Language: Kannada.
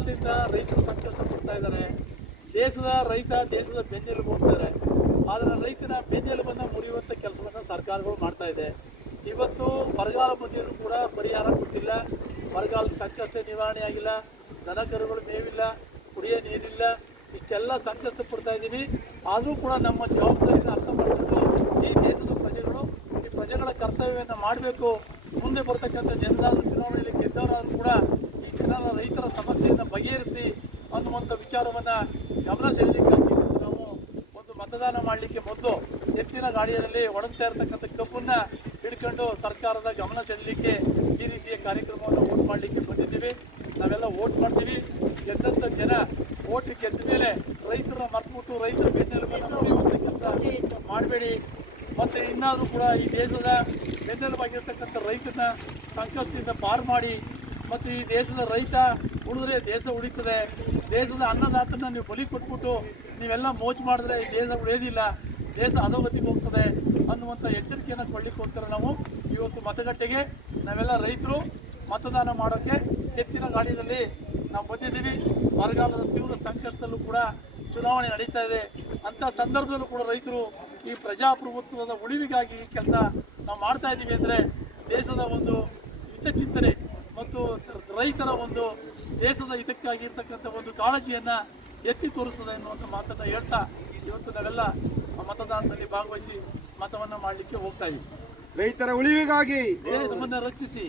ಬರಗಾಲದಿಂದ ರೈತರು ಸಂಕಷ್ಟ ಪಡ್ತಾ ಇದ್ದಾರೆ. ದೇಶದ ರೈತ ದೇಶದ ಬೆನ್ನೆಲುಬು ಹೋಗ್ತಾರೆ ಆದರೆ ರೈತನ ಬೆನ್ನೆಲುಬನ್ನು ಮುರಿಯುವಂಥ ಕೆಲಸವನ್ನು ಸರ್ಕಾರಗಳು ಮಾಡ್ತಾ ಇದೆ. ಇವತ್ತು ಬರಗಾಲ ಬಂದಿದ್ರು ಕೂಡ ಪರಿಹಾರ ಕೊಟ್ಟಿಲ್ಲ. ಬರಗಾಲದ ಸಂಕಷ್ಟ ನಿವಾರಣೆ ಆಗಿಲ್ಲ. ದನ ಕರುಗಳು ಮೇವಿಲ್ಲ, ಕುಡಿಯೋ ನೀರಿಲ್ಲ. ಇಷ್ಟೆಲ್ಲ ಸಂಕಷ್ಟ ಪಡ್ತಾ ಇದ್ದೀವಿ ಆದರೂ ಕೂಡ ನಮ್ಮ ಜವಾಬ್ದಾರಿಯನ್ನು ಅರ್ಥ ಮಾಡ್ಕೊಂಡು ಈ ದೇಶದ ಪ್ರಜೆಗಳು, ಈ ಪ್ರಜೆಗಳ ಕರ್ತವ್ಯವನ್ನು ಮಾಡಬೇಕು. ಮುಂದೆ ಬರ್ತಕ್ಕಂಥ ಜನರಾದರೂ, ಚುನಾವಣೆಯಲ್ಲಿ ಗೆದ್ದವರಾದರೂ ಕೂಡ ಸಮಸ್ಯೆಯನ್ನು ಬಗೆಹರಿಸಿ ಅನ್ನುವಂಥ ವಿಚಾರವನ್ನು ಗಮನ ಸೆಳೆಯಲಿಕ್ಕಾಗಿ ನಾವು ಒಂದು ಮತದಾನ ಮಾಡಲಿಕ್ಕೆ ಮೊದಲು ಎತ್ತಿನ ಗಾಡಿಯಲ್ಲಿ ಒಣಗ್ತಾ ಇರತಕ್ಕಂಥ ಕಬ್ಬನ್ನು ಹಿಡ್ಕೊಂಡು ಸರ್ಕಾರದ ಗಮನ ಸೆಳೆಯಲಿಕ್ಕೆ ಈ ರೀತಿಯ ಕಾರ್ಯಕ್ರಮವನ್ನು ಓಟ್ ಮಾಡಲಿಕ್ಕೆ ಬಂದಿದ್ದೀವಿ. ನಾವೆಲ್ಲ ವೋಟ್ ಮಾಡ್ತೀವಿ. ಗೆದ್ದಂಥ ಜನ ವೋಟ್ ಗೆದ್ದ ಮೇಲೆ ರೈತರ ಮರ್ತ್ಬಿಟ್ಟು ರೈತರ ಬೆನ್ನೆಲುಬನ್ನು ಕೆಲಸ ಮಾಡಬೇಡಿ. ಮತ್ತು ಇನ್ನಾದರೂ ಕೂಡ ಈ ದೇಶದ ಬೆನ್ನೆಲುಬಾಗಿರ್ತಕ್ಕಂಥ ರೈತನ ಸಂಕಷ್ಟದಿಂದ ಪಾರು ಮಾಡಿ ಮತ್ತು ಈ ದೇಶದ ರೈತ ಉಳಿದ್ರೆ ದೇಶ ಉಳಿತದೆ. ದೇಶದ ಅನ್ನದಾತನ ನೀವು ಬಲಿ ಕೊಟ್ಬಿಟ್ಟು ನೀವೆಲ್ಲ ಮೋಜು ಮಾಡಿದ್ರೆ ಈ ದೇಶ ಉಳಿಯೋದಿಲ್ಲ. ದೇಶ ಅಧೋಗತಿಗೆ ಹೋಗ್ತದೆ ಅನ್ನುವಂಥ ಎಚ್ಚರಿಕೆಯನ್ನು ಕೊಡಲಿಕ್ಕೋಸ್ಕರ ನಾವು ಇವತ್ತು ಮತಗಟ್ಟೆಗೆ ನಾವೆಲ್ಲ ರೈತರು ಮತದಾನ ಮಾಡೋಕ್ಕೆ ಹೆಚ್ಚಿನ ಗಾಡಿಯಲ್ಲಿ ನಾವು ಬಂದಿದ್ದೀವಿ. ಬರಗಾಲದ ತೀವ್ರ ಸಂಕಷ್ಟದಲ್ಲೂ ಕೂಡ ಚುನಾವಣೆ ನಡೀತಾ ಇದೆ. ಅಂಥ ಸಂದರ್ಭದಲ್ಲೂ ಕೂಡ ರೈತರು ಈ ಪ್ರಜಾಪ್ರಭುತ್ವದ ಉಳಿವಿಗಾಗಿ ಈ ಕೆಲಸ ನಾವು ಮಾಡ್ತಾ ಇದ್ದೀವಿ ಅಂದರೆ ದೇಶದ ಒಂದು ಹಿತಚಿಂತನೆ ಮತ್ತು ರೈತರ ಒಂದು ದೇಶದ ಹಿತಕ್ಕಾಗಿ ಇರ್ತಕ್ಕಂಥ ಒಂದು ಕಾಳಜಿಯನ್ನು ಎತ್ತಿ ತೋರಿಸ್ತದೆ ಎನ್ನುವಂಥ ಮಾತನ್ನು ಹೇಳ್ತಾ ಇವತ್ತು ನಾವೆಲ್ಲ ಮತದಾನದಲ್ಲಿ ಭಾಗವಹಿಸಿ ಮತವನ್ನು ಮಾಡಲಿಕ್ಕೆ ಹೋಗ್ತಾ ಇದ್ದೀವಿ. ರೈತರ ಉಳಿವಿಗಾಗಿ ಸಂಬಂಧ ರಕ್ಷಿಸಿ.